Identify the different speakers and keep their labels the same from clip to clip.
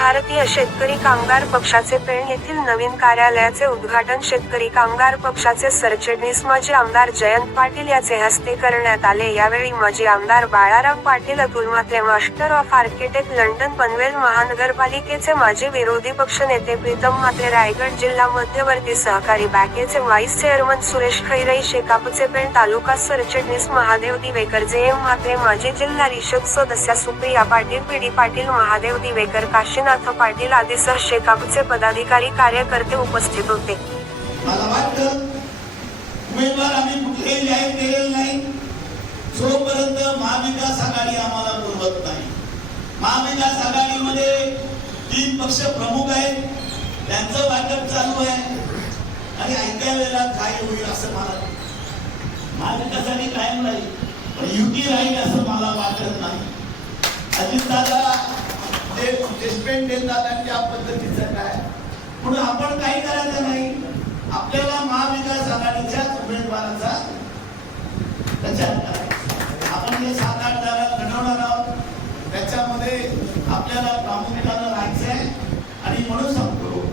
Speaker 1: भारतीय शेतकरी कामगार पक्षाचे पेण येथील नवीन कार्यालयाचे उद्घाटन शेतकरी कामगार पक्षाचे सरचिटणीस माजी आमदार जयंत पाटील याचे हस्ते करण्यात आले. यावेळी माजी आमदार Balaram Patil Atul Matre master of architect London Panvel महानगरपालिकेचे माजी विरोधी पक्षनेते प्रीतम मात्रे रायगड जिल्हा मध्यवर्ती सहकारी बँकेचे व्हाईस चेअरमन सुरेश खैरई शेकापचे पेण तालुका सरचिटणीस महादेव दिवेकर जे एम मात्रे माजी जिल्हा परिषद सदस्या सुप्रिया पाटील पीडी पाटील महादेव दिवेकर काशीनाथ पाटील आदीसह शेकापचे पदाधिकारी कार्यकर्ते उपस्थित होते.
Speaker 2: मला वाटतं उमेदवार आम्ही कुठलेही जाहीर केलेले नाही. जोपर्यंत महाविकास आघाडी आम्हाला पुरवत नाही. महाविकास आघाडीमध्ये तीन पक्ष प्रमुख आहेत. त्यांचं वाटप चालू आहे. आणि ऐत्या वेळेला काय होईल असं मला महाविकासाने कायम राहील. पण युती राहील असं मला वाटत नाही. अजितदादा जे स्टेटमेंट देतात आणि त्या पद्धतीचं काय? म्हणून आपण काही करायचं नाही. आपल्याला महाविकास आघाडीच्याच उमेदवाराचा प्रचार करायचा. आपण जे सात आठ जागा घडवणार आहोत. त्याच्यामध्ये आपल्याला प्रामुख्यानं राहायचं आहे आणि म्हणून सांगतो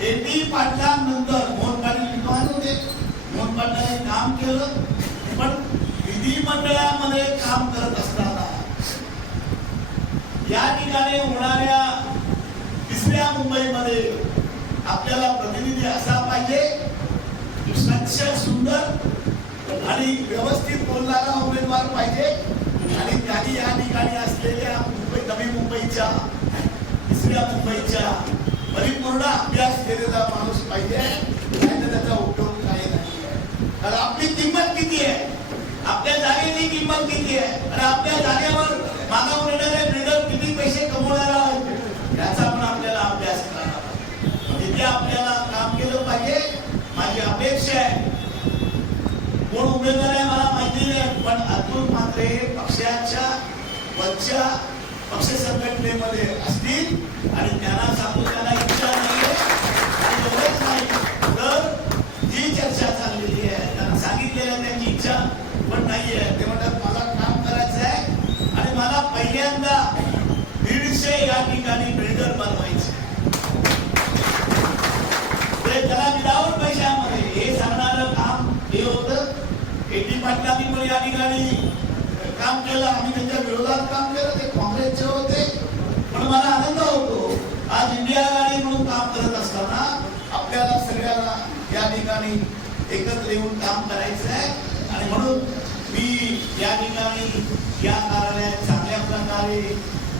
Speaker 2: एटी पाटलांनंतर मोहन पाटील विद्वान होते. मोहन पाटलांनी काम केलं. पण विधिमंडळामध्ये काम करत असताना या ठिकाणी होणाऱ्या तिसऱ्या मुंबईमध्ये आपल्याला प्रतिनिधी असा पाहिजे की सुंदर आणि व्यवस्थित बोलणारा उमेदवार पाहिजे. आणि त्यांनी या ठिकाणी असलेल्या मुंबई नवी मुंबईच्या तिसऱ्या मुंबईच्या परिपूर्ण अभ्यास केलेला माणूस पाहिजे. त्याचा उपयोग काही नाही. तर आपली किंमत किती आहे? आपल्या जागेची किंमत किती आहे. आणि आपल्या जाण्यावर मागावर येणारे बिल्डर किती पैसे कमवणार आहोत याचा पण आपल्याला अभ्यास करावा तिथे म्हणजे आपल्याला काम केलं पाहिजे माझी अपेक्षा आहे. कोण उमेदवार आहे मला माहिती नाही पण अतुल मात्रे पक्षाच्या वरच्या पक्ष संघटनेमध्ये असतील. आणि त्यांना सांगू त्यांना इच्छा नाहीये आणि एवढंच नाही तर जी चर्चा चाललेली आहे त्यांना सांगितलेलं आहे त्यांची इच्छा पण नाहीये ते म्हणतात मला काम करायचं आहे आणि मला पहिल्यांदा दीडशे या ठिकाणी बिल्डर बनवायचे ते त्याला विदाऊट पैशामध्ये हे सांगणारं काम हे होतं एटी पाटलांनी पण या ठिकाणी काम केलं. आम्ही त्यांच्या विरोधात काम केलं. ते काँग्रेसचे होते. पण मला आनंद होतो. आज इंडिया गाडी म्हणून काम करत असताना आपल्याला सगळ्याला या ठिकाणी एकत्र येऊन काम करायचं आहे आणि म्हणून मी या ठिकाणी या कार्यालयात चांगल्या प्रकारे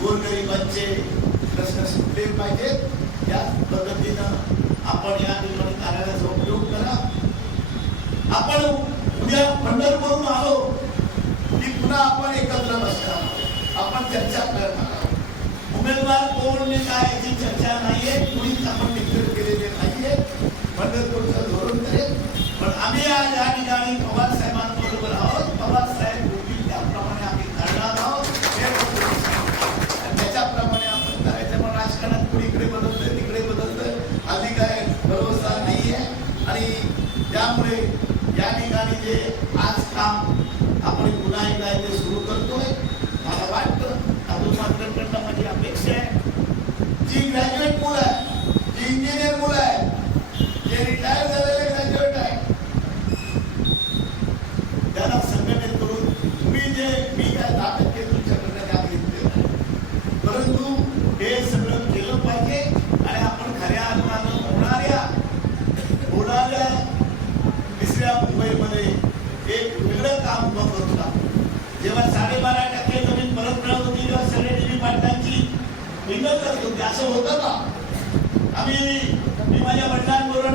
Speaker 2: गोरगरिबांचे प्रश्न सुटले पाहिजेत. या पद्धतीनं आपण या ठिकाणी कार्यालयाचा उपयोग करा. आपण उद्या पंढरपूरून आलो. की पुन्हा आपण एकत्र बसणार आपण चर्चा करणार आहोत. उमेदवार कोण काय याची चर्चा नाहीये. कोणीच आपण डिक्लेअर केलेले नाहीये. पंढरपूरचं धोरण करेल पण आम्ही आज या ठिकाणी पवार साहेबांबरोबर आहोत पवार साहेब बोलतील त्याप्रमाणे आम्ही करणार आहोत हे आणि त्याच्याप्रमाणे आपण करायचं पण राजकारणात कुणी इकडे बदलतंय तिकडे बदलतंय आधी काय भरोसा नाहीये आणि त्यामुळे या ठिकाणी जे आज काम आपण पुन्हा एकदा ते सुरू करतोय मला वाटतं अजून मास्टरकडनं माझी अपेक्षा आहे. जी ग्रॅज्युएट मुलं आहे जी इंजिनियर मुलं आहे जे रिटायर झाले विंगत करत होते असं होतं का? आम्ही मी माझ्या वडिलांबरोबर